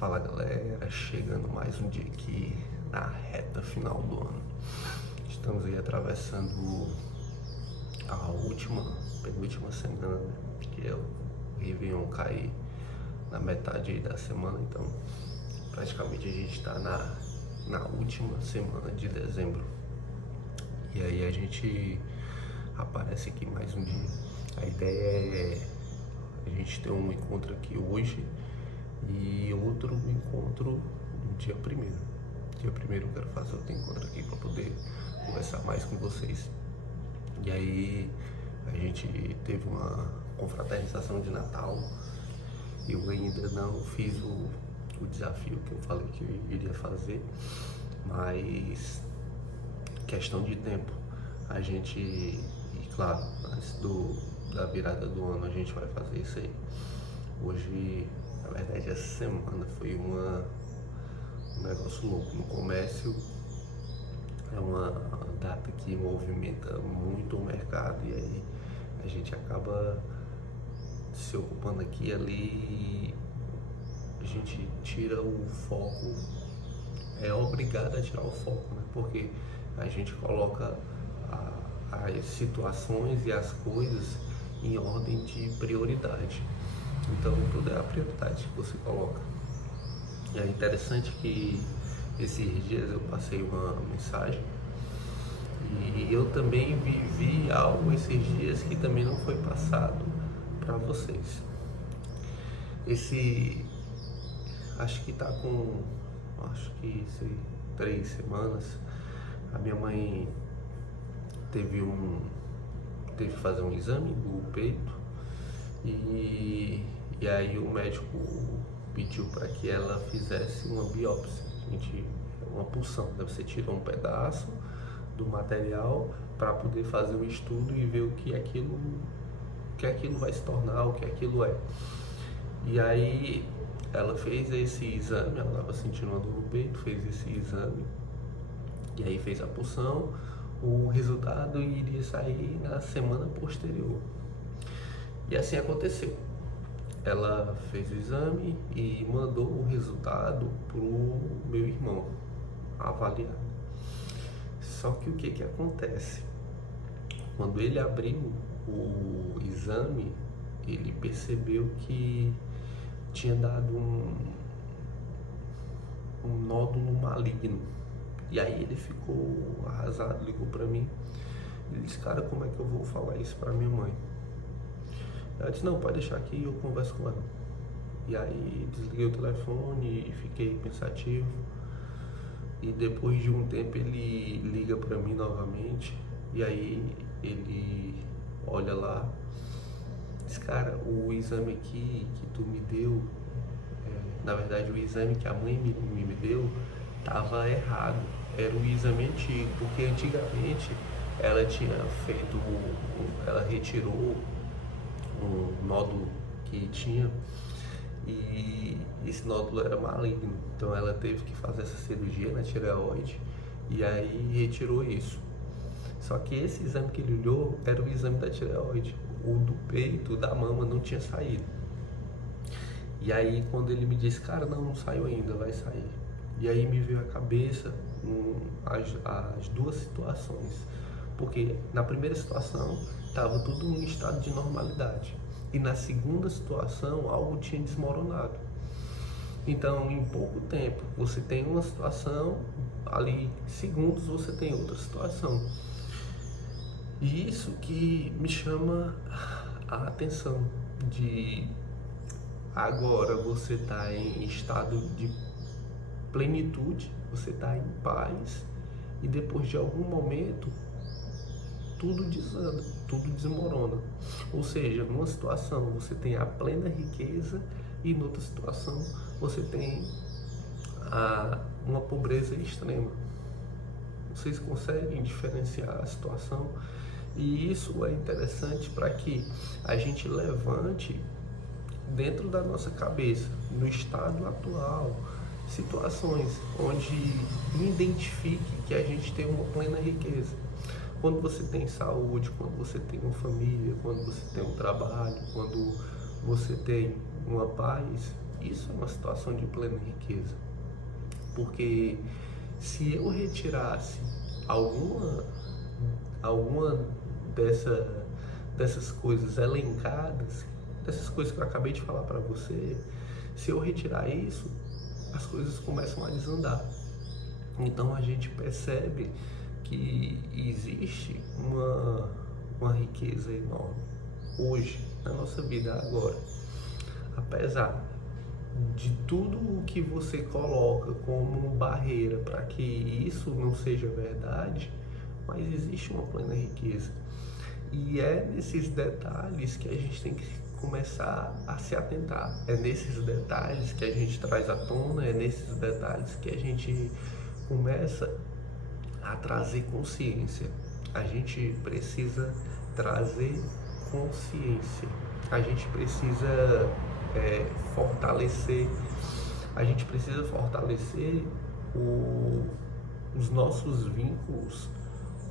Fala galera, chegando mais um dia aqui na reta final do ano. Estamos aí atravessando a penúltima semana, né? Que é o Réveillon cair na metade aí da semana, então praticamente a gente está na última semana de dezembro. E aí a gente aparece aqui mais um dia. A ideia é a gente ter um encontro aqui hoje e outro encontro no dia primeiro. Dia primeiro eu quero fazer outro encontro aqui para poder conversar mais com vocês. E aí a gente teve uma confraternização de Natal. Eu ainda não fiz o desafio que eu falei que eu iria fazer, mas questão de tempo. A gente, e claro, antes da virada do ano a gente vai fazer isso aí. Hoje, na verdade, essa semana foi um negócio louco. No comércio é uma data que movimenta muito o mercado e aí a gente acaba se ocupando aqui e ali, a gente tira o foco, é obrigado a tirar o foco, né? Porque a gente coloca as situações e as coisas em ordem de prioridade. Então tudo é a prioridade que você coloca. E é interessante que esses dias eu passei uma mensagem e eu também vivi algo esses dias que também não foi passado para vocês. Acho que tá com 3 semanas. A minha mãe teve que fazer um exame do peito e aí o médico pediu para que ela fizesse uma biópsia, uma punção. Você tira um pedaço do material para poder fazer o estudo e ver o que aquilo vai se tornar, o que aquilo é. E aí ela fez esse exame, ela estava sentindo uma dor no peito, fez esse exame e aí fez a punção. O resultado iria sair na semana posterior. E assim aconteceu. Ela fez o exame e mandou o resultado pro meu irmão avaliar. Só que o que acontece? Quando ele abriu o exame, ele percebeu que tinha dado um nódulo maligno. E aí ele ficou arrasado, ligou pra mim. Ele disse, cara, como é que eu vou falar isso pra minha mãe? Eu disse, não, pode deixar aqui e eu converso com ela. E aí desliguei o telefone e fiquei pensativo. E depois de um tempo ele liga pra mim novamente. E aí ele olha lá, diz, cara, o exame aqui que tu me deu, na verdade o exame que a mãe me deu, estava errado. Era o exame antigo, porque antigamente ela tinha ela retirou um nódulo que tinha e esse nódulo era maligno. Então ela teve que fazer essa cirurgia na tireoide e aí retirou isso. Só que esse exame que ele olhou era o exame da tireoide. O do peito, da mama não tinha saído. E aí quando ele me disse, cara, não saiu ainda, vai sair. E aí me veio à cabeça as duas situações, porque na primeira situação estava tudo em estado de normalidade e na segunda situação algo tinha desmoronado. Então em pouco tempo você tem uma situação, ali segundos você tem outra situação. E isso que me chama a atenção de agora você está em estado de plenitude, você está em paz e depois de algum momento tudo desanda, tudo desmorona. Ou seja, numa situação você tem a plena riqueza e em outra situação você tem uma pobreza extrema. Vocês conseguem diferenciar a situação e isso é interessante para que a gente levante dentro da nossa cabeça, no estado atual, situações onde identifique que a gente tem uma plena riqueza. Quando você tem saúde, quando você tem uma família, quando você tem um trabalho, quando você tem uma paz, Isso é uma situação de plena riqueza. Porque se eu retirasse alguma dessas coisas elencadas, dessas coisas que eu acabei de falar para você, se eu retirar isso, as coisas começam a desandar. Então a gente percebe que existe uma riqueza enorme hoje, na nossa vida agora. Apesar de tudo o que você coloca como barreira para que isso não seja verdade, mas existe uma plena riqueza. E é nesses detalhes que a gente tem que começar a se atentar. É nesses detalhes que a gente traz à tona, é nesses detalhes que a gente começa a trazer consciência. A gente precisa trazer consciência. A gente precisa fortalecer. A gente precisa fortalecer os nossos vínculos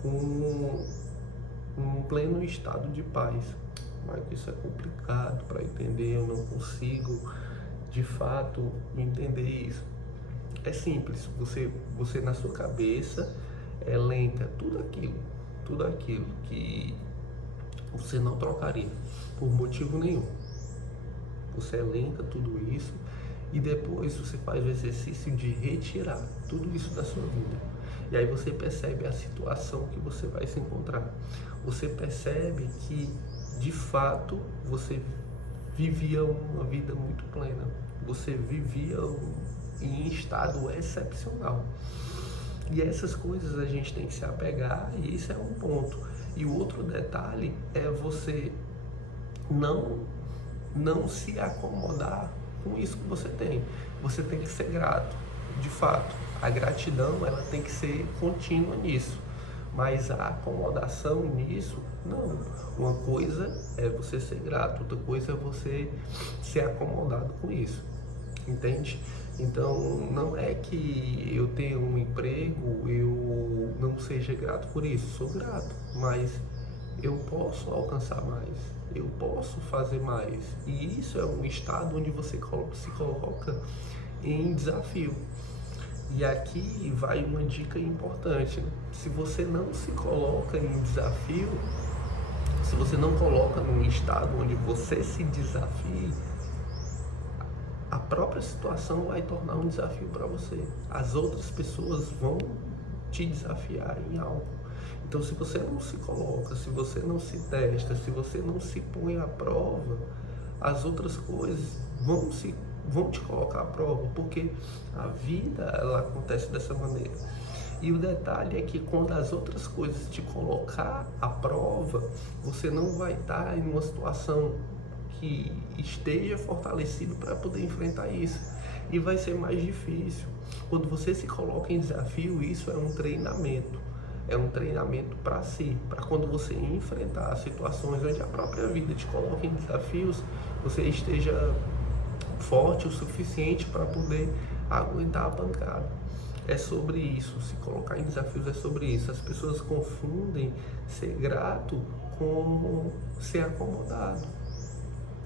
com um pleno estado de paz. Mas isso é complicado para entender, eu não consigo de fato entender isso. É simples, você na sua cabeça elenca tudo aquilo que você não trocaria por motivo nenhum. Você elenca tudo isso e depois você faz o exercício de retirar tudo isso da sua vida. E aí você percebe a situação que você vai se encontrar. Você percebe que, de fato, você vivia uma vida muito plena. Você vivia em estado excepcional. E essas coisas a gente tem que se apegar, e isso é um ponto. E o outro detalhe é você não se acomodar com isso que você tem. Você tem que ser grato, de fato. A gratidão, ela tem que ser contínua nisso. Mas a acomodação nisso, não. Uma coisa é você ser grato, outra coisa é você ser acomodado com isso. Entende? Então, não é que eu tenha um emprego, eu não seja grato por isso. Sou grato, mas eu posso alcançar mais, eu posso fazer mais. E isso é um estado onde você se coloca em desafio. E aqui vai uma dica importante, né? Se você não se coloca em desafio, se você não coloca num estado onde você se desafie, a própria situação vai tornar um desafio para você. As outras pessoas vão te desafiar em algo. Então, se você não se coloca, se você não se testa, se você não se põe à prova, as outras coisas vão te colocar à prova, porque a vida, ela acontece dessa maneira. E o detalhe é que quando as outras coisas te colocar à prova, você não vai estar em uma situação que esteja fortalecido para poder enfrentar isso. E vai ser mais difícil. Quando você se coloca em desafio, isso é um treinamento. É um treinamento para si, para quando você enfrentar situações onde a própria vida te coloca em desafios, você esteja forte o suficiente para poder aguentar a pancada. É sobre isso, se colocar em desafios é sobre isso. As pessoas confundem ser grato com ser acomodado.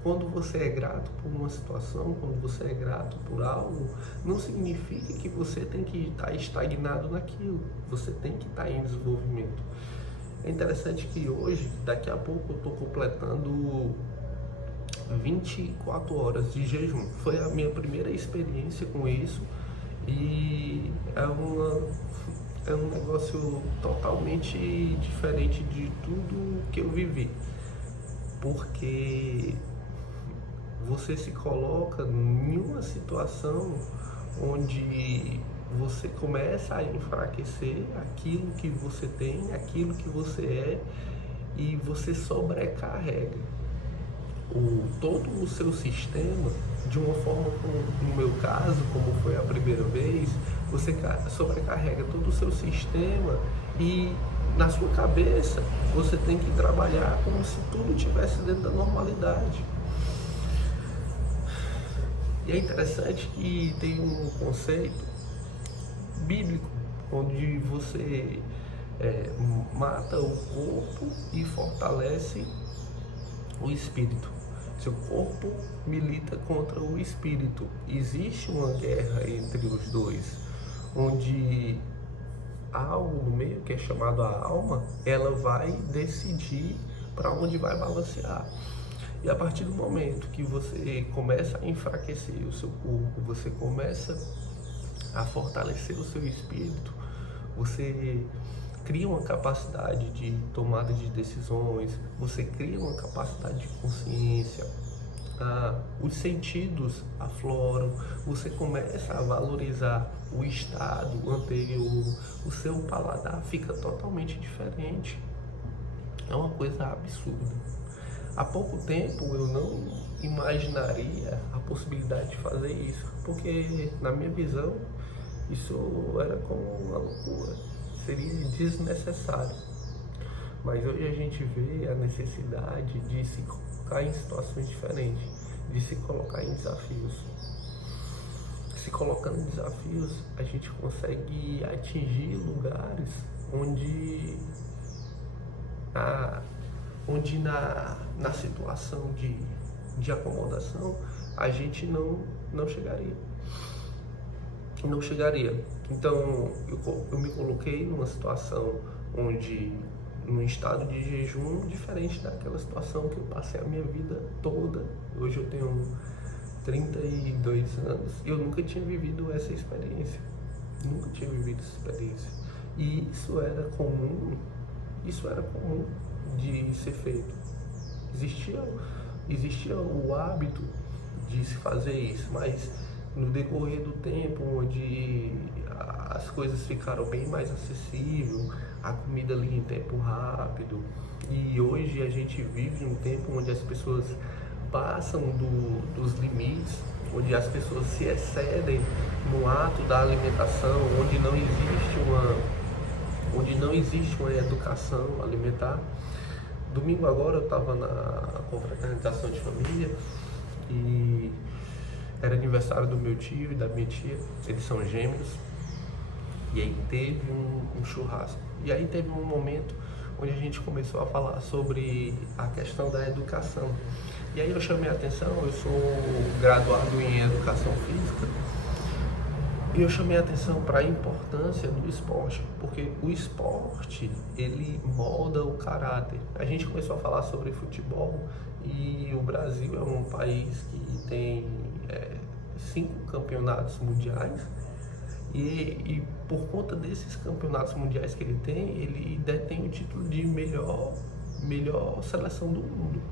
Quando você é grato por uma situação, quando você é grato por algo, não significa que você tem que estar estagnado naquilo. Você tem que estar em desenvolvimento. É interessante que hoje, daqui a pouco, eu estou completando 24 horas de jejum. Foi a minha primeira experiência com isso e é um negócio totalmente diferente de tudo que eu vivi. Porque você se coloca em uma situação onde você começa a enfraquecer aquilo que você tem, aquilo que você é, e você sobrecarrega todo o seu sistema de uma forma, como no meu caso, como foi a primeira vez, você sobrecarrega todo o seu sistema e na sua cabeça você tem que trabalhar como se tudo estivesse dentro da normalidade. E é interessante que tem um conceito bíblico onde você mata o corpo e fortalece o espírito. Seu corpo milita contra o espírito. Existe uma guerra entre os dois, onde algo no meio, que é chamado a alma, ela vai decidir para onde vai balancear. E a partir do momento que você começa a enfraquecer o seu corpo, você começa a fortalecer o seu espírito, você cria uma capacidade de tomada de decisões, você cria uma capacidade de consciência, os sentidos afloram, você começa a valorizar o estado anterior, o seu paladar fica totalmente diferente. É uma coisa absurda. Há pouco tempo eu não imaginaria a possibilidade de fazer isso, porque na minha visão isso era como uma loucura, seria desnecessário. Mas hoje a gente vê a necessidade de se colocar em situações diferentes, de se colocar em desafios. Se colocando em desafios, a gente consegue atingir lugares onde na situação de acomodação a gente não chegaria. Não chegaria. Então eu me coloquei numa situação onde, num estado de jejum diferente daquela situação que eu passei a minha vida toda. Hoje eu tenho 32 anos e eu nunca tinha vivido essa experiência. Nunca tinha vivido essa experiência. E isso era comum de ser feito. Existia o hábito de se fazer isso, mas no decorrer do tempo, onde as coisas ficaram bem mais acessíveis, a comida ali em tempo rápido, e hoje a gente vive um tempo onde as pessoas passam dos limites, onde as pessoas se excedem no ato da alimentação, onde não existe uma educação alimentar. Domingo agora eu estava na confraternização de família e era aniversário do meu tio e da minha tia, eles são gêmeos, e aí teve um churrasco. E aí teve um momento onde a gente começou a falar sobre a questão da educação. E aí eu chamei a atenção, eu sou graduado em educação física, e eu chamei a atenção para a importância do esporte, porque o esporte, ele molda o caráter. A gente começou a falar sobre futebol e o Brasil é um país que tem 5 campeonatos mundiais e por conta desses campeonatos mundiais que ele tem, ele detém o título de melhor seleção do mundo.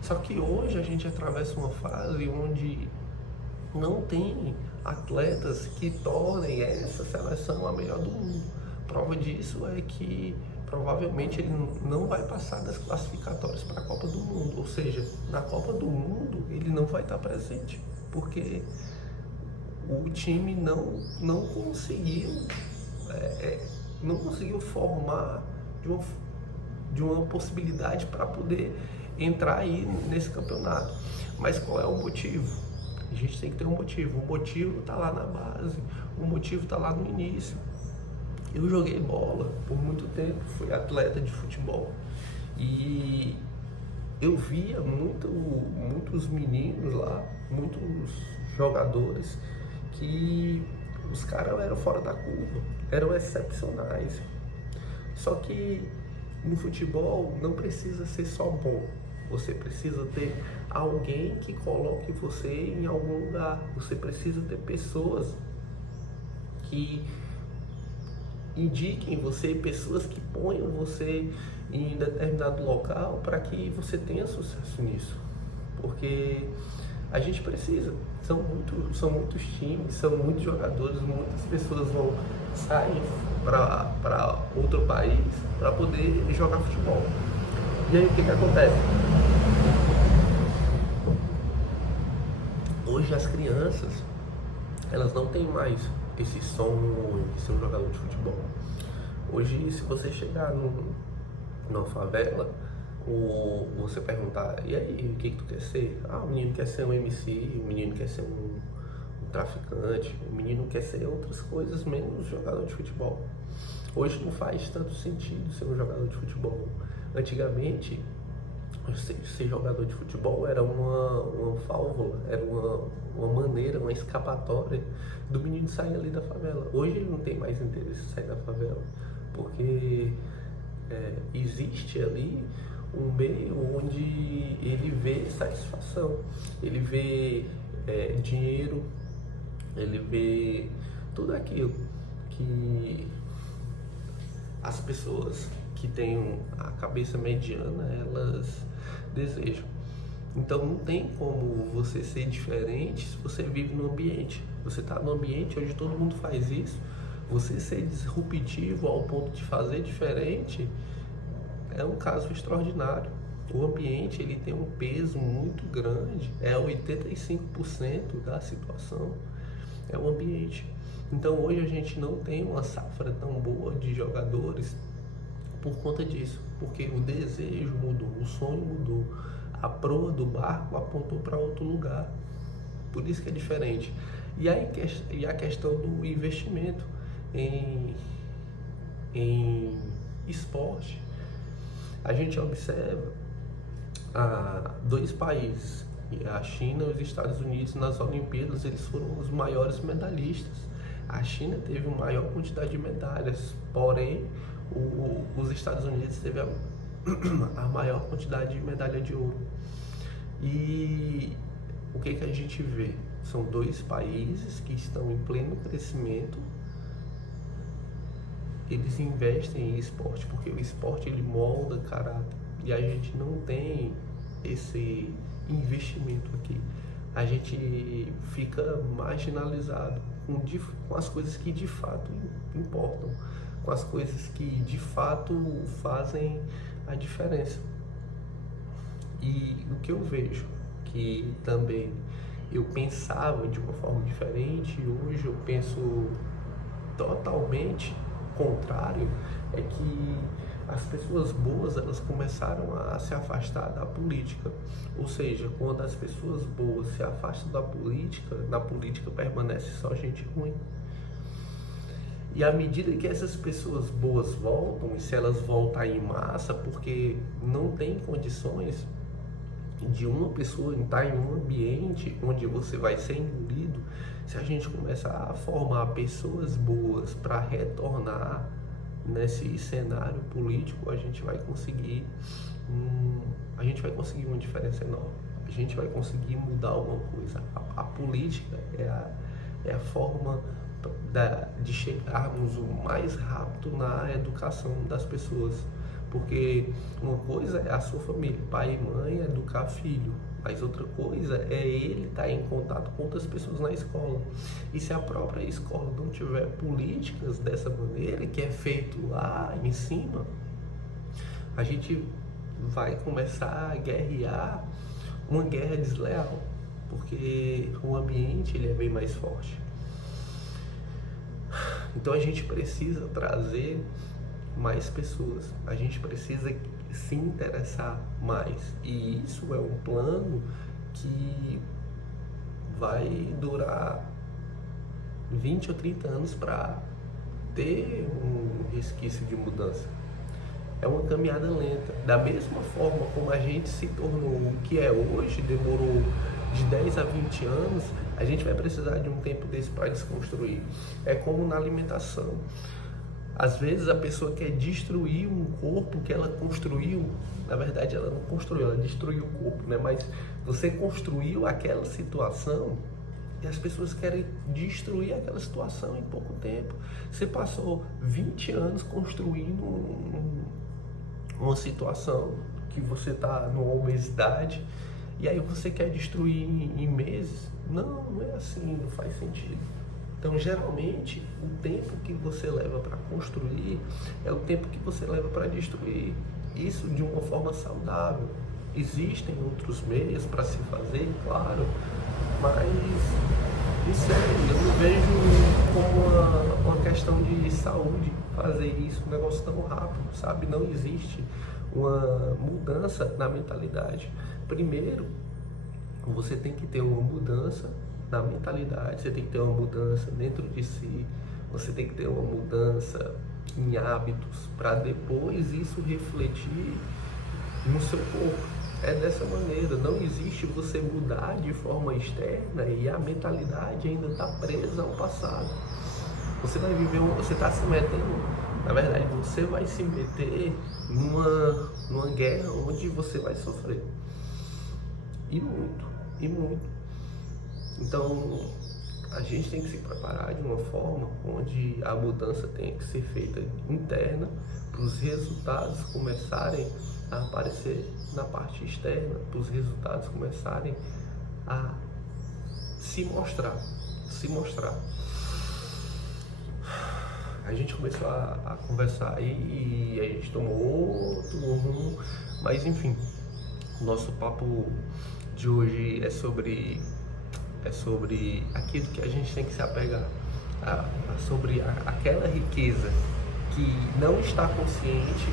Só que hoje a gente atravessa uma fase onde não tem atletas que tornem essa seleção a melhor do mundo. Prova disso é que provavelmente ele não vai passar das classificatórias para a Copa do Mundo, ou seja, na Copa do Mundo ele não vai estar presente, porque o time não conseguiu formar de uma possibilidade para poder entrar aí nesse campeonato. Mas qual é o motivo? A gente tem que ter um motivo. O motivo está lá na base, o motivo está lá no início. Eu joguei bola por muito tempo, fui atleta de futebol e eu via muitos meninos lá, muitos jogadores que os caras eram fora da curva, eram excepcionais. Só que no futebol não precisa ser só bom, você precisa ter alguém que coloque você em algum lugar, você precisa ter pessoas que indiquem você, pessoas que ponham você em determinado local para que você tenha sucesso nisso, porque a gente precisa, são muitos times, são muitos jogadores, muitas pessoas vão sair para outro país para poder jogar futebol. E aí o que acontece? Hoje as crianças, elas não têm mais esse sonho de ser um jogador de futebol. Hoje, se você chegar numa favela, ou você perguntar, e aí, o que tu quer ser? Ah, o menino quer ser um MC, o menino quer ser um traficante, o menino quer ser outras coisas menos jogador de futebol. Hoje não faz tanto sentido ser um jogador de futebol. Antigamente, ser jogador de futebol era uma válvula, era uma maneira, uma escapatória do menino sair ali da favela. Hoje ele não tem mais interesse em sair da favela, porque existe ali um meio onde ele vê satisfação, ele vê dinheiro, ele vê tudo aquilo que as pessoas que têm a cabeça mediana, elas desejam. Então não tem como você ser diferente se você vive no ambiente. Você está no ambiente onde todo mundo faz isso, você ser disruptivo ao ponto de fazer diferente é um caso extraordinário. O ambiente ele tem um peso muito grande, é 85% da situação, é o ambiente. Então hoje a gente não tem uma safra tão boa de jogadores por conta disso, porque o desejo mudou, o sonho mudou, a proa do barco apontou para outro lugar, por isso que é diferente. E aí a questão do investimento em esporte, a gente observa dois países, a China e os Estados Unidos, nas Olimpíadas eles foram os maiores medalhistas. A China teve a maior quantidade de medalhas, porém os Estados Unidos teve a maior quantidade de medalha de ouro. E o que a gente vê? São dois países que estão em pleno crescimento. Eles investem em esporte, porque o esporte ele molda caráter. E a gente não tem esse investimento aqui. A gente fica marginalizado com as coisas que de fato importam, com as coisas que de fato fazem a diferença. E o que eu vejo, que também eu pensava de uma forma diferente, e hoje eu penso totalmente contrário, é que as pessoas boas elas começaram a se afastar da política. Ou seja, quando as pessoas boas se afastam da política, na política permanece só gente ruim. E à medida que essas pessoas boas voltam, e se elas voltar em massa, porque não tem condições de uma pessoa estar em um ambiente onde você vai ser engolido, se a gente começar a formar pessoas boas para retornar nesse cenário político, a gente vai conseguir uma diferença enorme. A gente vai conseguir mudar alguma coisa. A política é a forma de chegarmos o mais rápido na educação das pessoas. Porque uma coisa é a sua família, pai e mãe, educar filho. Mas outra coisa é ele estar em contato com outras pessoas na escola. E se a própria escola não tiver políticas dessa maneira, que é feito lá em cima, a gente vai começar a guerrear uma guerra desleal, porque o ambiente ele é bem mais forte. Então a gente precisa trazer mais pessoas, a gente precisa se interessar mais, e isso é um plano que vai durar 20 ou 30 anos para ter um resquício de mudança. É uma caminhada lenta, da mesma forma como a gente se tornou o que é hoje, demorou de 10 a 20 anos, a gente vai precisar de um tempo desse para desconstruir. É como na alimentação. Às vezes a pessoa quer destruir um corpo que ela construiu. Na verdade ela não construiu, ela destruiu o corpo, né? Mas você construiu aquela situação e as pessoas querem destruir aquela situação em pouco tempo. Você passou 20 anos construindo uma situação que você está numa obesidade e aí você quer destruir em meses. Não é assim, não faz sentido. Então, geralmente, o tempo que você leva para construir é o tempo que você leva para destruir. Isso de uma forma saudável. Existem outros meios para se fazer, claro, mas, em sério, eu não vejo como uma questão de saúde fazer isso, um negócio tão rápido, sabe? Não existe uma mudança na mentalidade. Primeiro, você tem que ter uma mudança na mentalidade, você tem que ter uma mudança dentro de si, você tem que ter uma mudança em hábitos, para depois isso refletir no seu corpo. É dessa maneira, não existe você mudar de forma externa e a mentalidade ainda está presa ao passado. Você vai viver, você está se metendo, na verdade, você vai se meter numa guerra onde você vai sofrer. E muito, e muito. Então, a gente tem que se preparar de uma forma onde a mudança tem que ser feita interna para os resultados começarem a aparecer na parte externa, para os resultados começarem a se mostrar. A gente começou a conversar e a gente tomou outro rumo, mas enfim, o nosso papo de hoje é sobre aquilo que a gente tem que se apegar, sobre aquela riqueza que não está consciente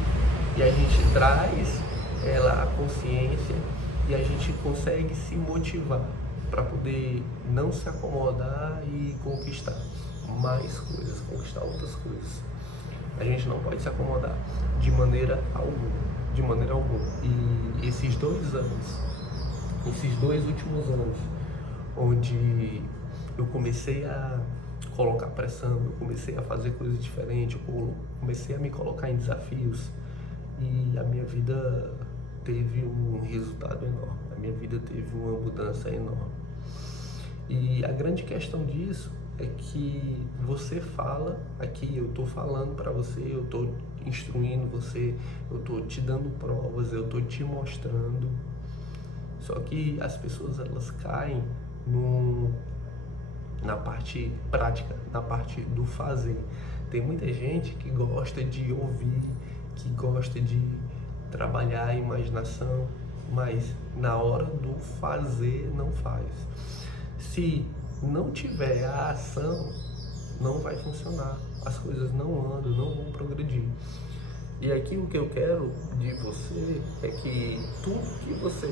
e a gente traz ela à consciência e a gente consegue se motivar para poder não se acomodar e conquistar mais coisas, conquistar outras coisas. A gente não pode se acomodar de maneira alguma. E esses 2 anos, esses 2 últimos anos, onde eu comecei a colocar pressão, eu comecei a fazer coisas diferentes, eu comecei a me colocar em desafios e a minha vida teve um resultado enorme, a minha vida teve uma mudança enorme. E a grande questão disso é que você fala aqui, eu estou falando para você, eu estou instruindo você, eu estou te dando provas, eu estou te mostrando. Só que as pessoas, elas caem na parte prática, na parte do fazer. Tem muita gente que gosta de ouvir, que gosta de trabalhar a imaginação, mas na hora do fazer não faz. Se não tiver a ação, não vai funcionar, as coisas não andam, não vão progredir. E aqui o que eu quero de você é que tudo que você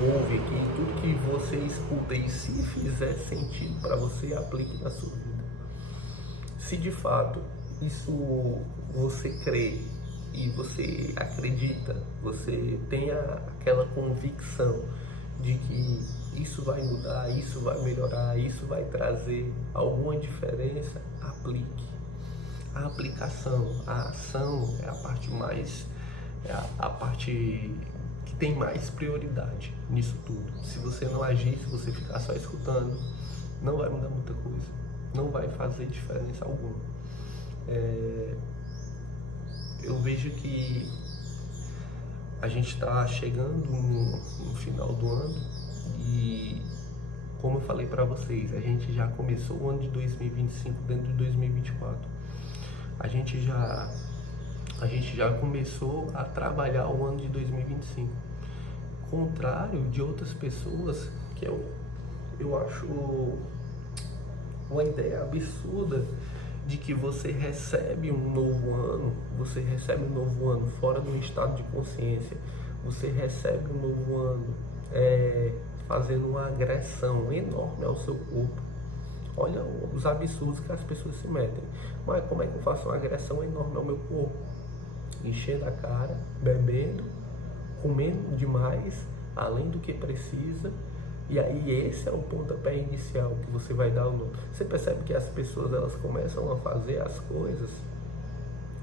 ouve, que tudo que você escuta e se fizer sentido para você, aplique na sua vida. Se de fato isso você crê e você acredita, você tem aquela convicção de que isso vai mudar, isso vai melhorar, isso vai trazer alguma diferença, aplique. A aplicação, a ação é a parte mais, a parte que tem mais prioridade nisso tudo. Se você não agir, se você ficar só escutando, não vai mudar muita coisa, não vai fazer diferença alguma. Eu vejo que a gente está chegando no final do ano e, como eu falei para vocês, a gente já começou o ano de 2025 dentro de 2024. A gente já começou a trabalhar o ano de 2025. Contrário de outras pessoas, que eu acho uma ideia absurda de que você recebe um novo ano fora do estado de consciência, você recebe um novo ano fazendo uma agressão enorme ao seu corpo. Olha os absurdos que as pessoas se metem. Mas como é que eu faço uma agressão enorme ao meu corpo? Enchendo a cara, bebendo, comendo demais, além do que precisa. E aí esse é o pontapé inicial que você vai dar ao novo. Você percebe que as pessoas, elas começam a fazer as coisas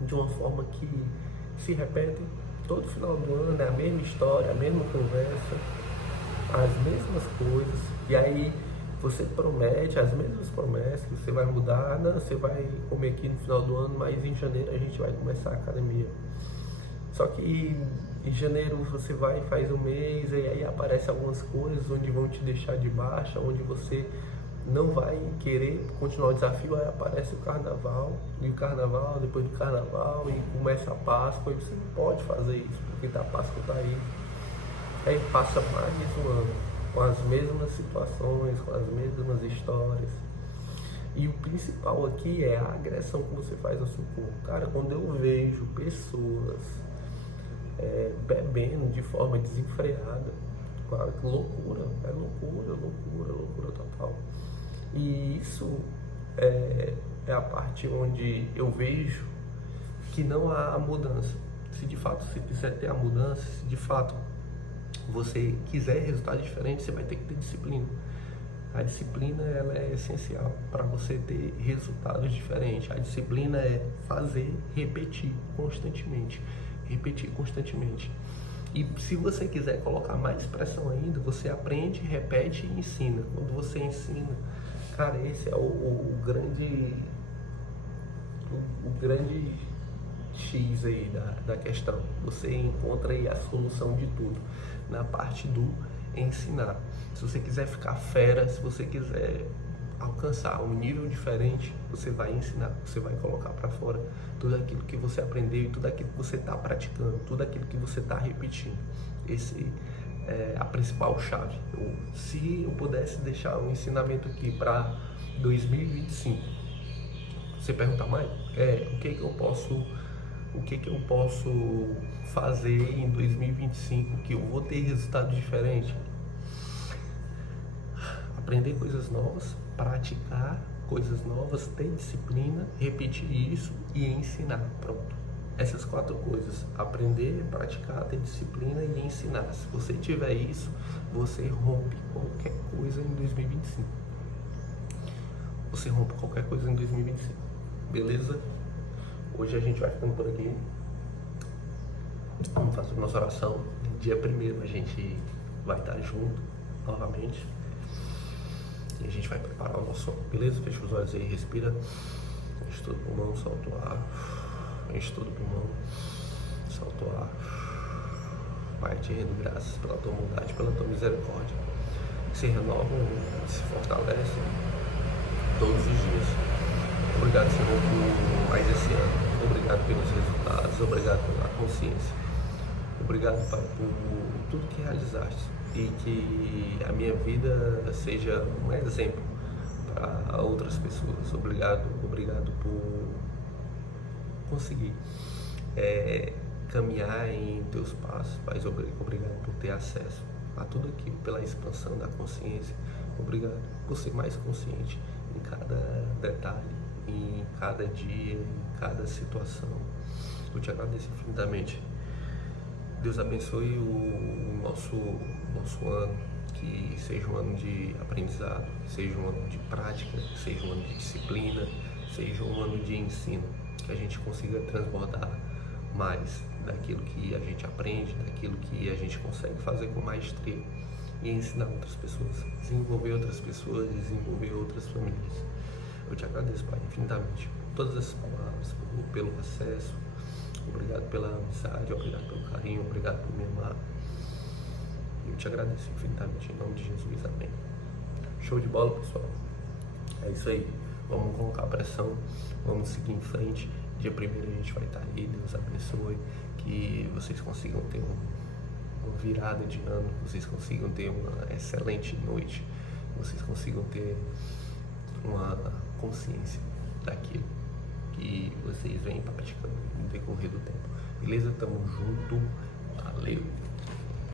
de uma forma que se repetem todo final do ano, é a mesma história, a mesma conversa, as mesmas coisas. E aí você promete as mesmas promessas, que você vai mudar, não, você vai comer aqui no final do ano, mas em janeiro a gente vai começar a academia. Só que em janeiro você vai, faz um mês, e aí aparecem algumas coisas onde vão te deixar de baixa, onde você não vai querer continuar o desafio, aí aparece o carnaval, e o carnaval, depois do carnaval, e começa a Páscoa, e você não pode fazer isso, porque a Páscoa está aí. Aí passa mais um ano, com as mesmas situações, com as mesmas histórias. E o principal aqui é a agressão que você faz ao seu corpo. Cara, quando eu vejo pessoas bebendo de forma desenfreada, claro, loucura total. E isso é a parte onde eu vejo que não há a mudança. Se de fato você quiser ter a mudança, se de fato você quiser resultado diferente, você vai ter que ter disciplina. A disciplina, ela é essencial para você ter resultados diferentes. A disciplina é fazer, repetir constantemente. Repetir constantemente. E se você quiser colocar mais pressão ainda, você aprende, repete e ensina. Quando você ensina, cara, esse é o grande X aí da questão. Você encontra aí a solução de tudo na parte do ensinar. Se você quiser ficar fera, se você quiser alcançar um nível diferente, você vai ensinar, você vai colocar para fora tudo aquilo que você aprendeu e tudo aquilo que você está praticando, tudo aquilo que você está repetindo. Esse é a principal chave. Se eu pudesse deixar um ensinamento aqui para 2025, você perguntar, mais o que que eu posso fazer em 2025 que eu vou ter resultado diferente? Aprender coisas novas, praticar coisas novas, ter disciplina, repetir isso e ensinar. Pronto. Essas 4 coisas: aprender, praticar, ter disciplina e ensinar. Se você tiver isso, você rompe qualquer coisa em 2025. Você rompe qualquer coisa em 2025. Beleza? Hoje a gente vai ficando por aqui. Vamos fazer a nossa oração. Dia 1º a gente vai estar junto novamente. E a gente vai preparar o nosso som. Beleza? Fecha os olhos aí, respira. Enche todo o pulmão, solta o ar. Enche todo o pulmão, solta o ar. Pai, te rendo graças pela tua bondade, pela tua misericórdia. Se renovam, se fortalecem todos os dias. Obrigado, Senhor, por mais esse ano. Obrigado pelos resultados, obrigado pela consciência. Obrigado, Pai, por tudo que realizaste e que a minha vida seja um exemplo para outras pessoas. Obrigado por conseguir caminhar em teus passos, Pai. Obrigado por ter acesso a tudo aquilo, pela expansão da consciência. Obrigado por ser mais consciente em cada detalhe, em cada dia, em cada situação. Eu te agradeço infinitamente. Deus abençoe o nosso ano, que seja um ano de aprendizado, que seja um ano de prática, que seja um ano de disciplina, seja um ano de ensino, que a gente consiga transbordar mais daquilo que a gente aprende, daquilo que a gente consegue fazer com maestria e ensinar outras pessoas, desenvolver outras pessoas, desenvolver outras famílias. Eu te agradeço, Pai, infinitamente, por todas essas palavras, pelo acesso. Obrigado pela amizade, obrigado pelo carinho, obrigado por me amar. Eu te agradeço infinitamente, em nome de Jesus, amém. Show de bola, pessoal. É isso aí. Vamos colocar pressão, vamos seguir em frente. Dia 1º a gente vai estar aí, Deus abençoe. Que vocês consigam ter uma virada de ano, vocês consigam ter uma excelente noite, vocês consigam ter uma consciência daquilo que vocês vêm praticando no decorrer do tempo. Beleza? Tamo junto. Valeu!